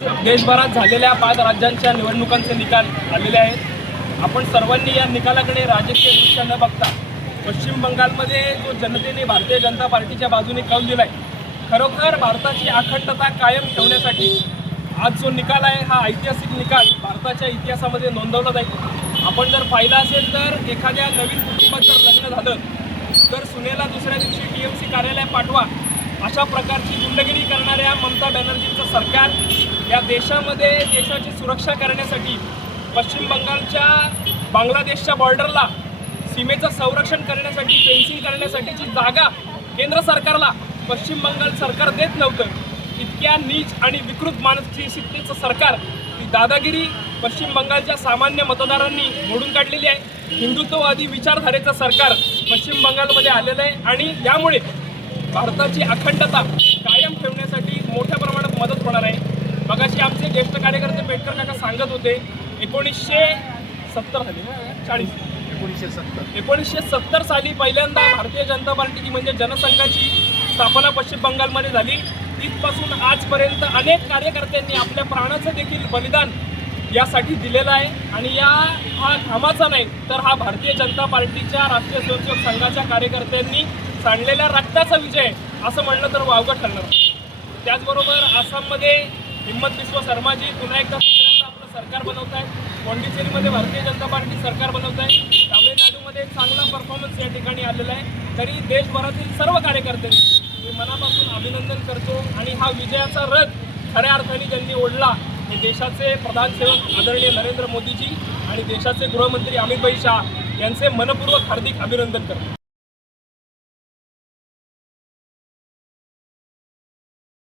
देशभरात झालेल्या 5 राज्यांच्या निवडणुकांचे निकाल आलेले आहेत। आपण सर्वांनी या निकालाकडे राजकीय दृष्ट्या न बघता पश्चिम बंगालमध्ये जो जनतेने भारतीय जनता पार्टीच्या बाजूने कौल दिलाय, खरोखर भारताची अखंडता कायम ठेवण्यासाठी आज जो निकाल आहे हा ऐतिहासिक निकाल भारताच्या इतिहासामध्ये नोंदवला जाईल। आपण जर पाहिलं असेल तर एखाद्या नवीन कुटुंबात जर लग्न झालं तर सुनेला दुसऱ्या दिवशी TMC कार्यालयात पाठवा अशा प्रकारची गुंडगिरी करणाऱ्या ममता बॅनर्जींचं सरकार या देशामध्ये देशाची सुरक्षा करण्यासाठी पश्चिम बंगालच्या बांगलादेशच्या बॉर्डरला सीमेचं संरक्षण करण्यासाठी फेन्सिंग करण्यासाठीची जागा केंद्र सरकारला पश्चिम बंगाल सरकार देत नव्हतं। इतक्या नीच आणि विकृत मानसिकतेचं सरकार, ही दादागिरी पश्चिम बंगालच्या सामान्य मतदारांनी मोडून काढलेली आहे। हिंदुत्ववादी विचारधारेचं सरकार पश्चिम बंगालमध्ये आलेलं आहे आणि यामुळे भारताची अखंडता कायम ठेवण्यासाठी मोठ्या प्रमाणात मदत होणार आहे। मगाशी आमचे ज्येष्ठ कार्यकर्ते पेटकर काका सांगत होते 1970 साली पहिल्यांदा भारतीय जनता पार्टीची म्हणजे जनसंघाची स्थापना पश्चिम बंगालमध्ये झाली। तिथपासून आजपर्यंत अनेक कार्यकर्त्यांनी आपल्या प्राणाचं देखील बलिदान यासाठी दिलेलं आहे आणि हा घामाचा नाही तर हा भारतीय जनता पार्टीच्या राष्ट्रीय स्वयंसेवक संघाच्या कार्यकर्त्यांनी सांडलेल्या रक्ताचा विजय असं म्हणलं तर वावगं ठरणार। त्याचबरोबर आसाममध्ये हिम्मत बिस्वा शर्माजी पुन्हा एकदा दुसऱ्यांदा आपलं सरकार बनवत आहे। पॉंडिचेरीमध्ये भारतीय जनता पार्टी सरकार बनवत आहे। तामिळनाडूमध्ये चांगला परफॉर्मन्स या ठिकाणी आलेला आहे। तरी देशभरातील सर्व कार्यकर्त्यांनी मी मनापासून अभिनंदन करतो आणि हा विजयाचा रथ खऱ्या अर्थाने ज्यांनी ओढला हे देशाचे प्रधानसेवक आदरणीय नरेंद्र मोदीजी आणि देशाचे गृहमंत्री अमित भाई शाह यांचे मनपूर्वक हार्दिक अभिनंदन करतो।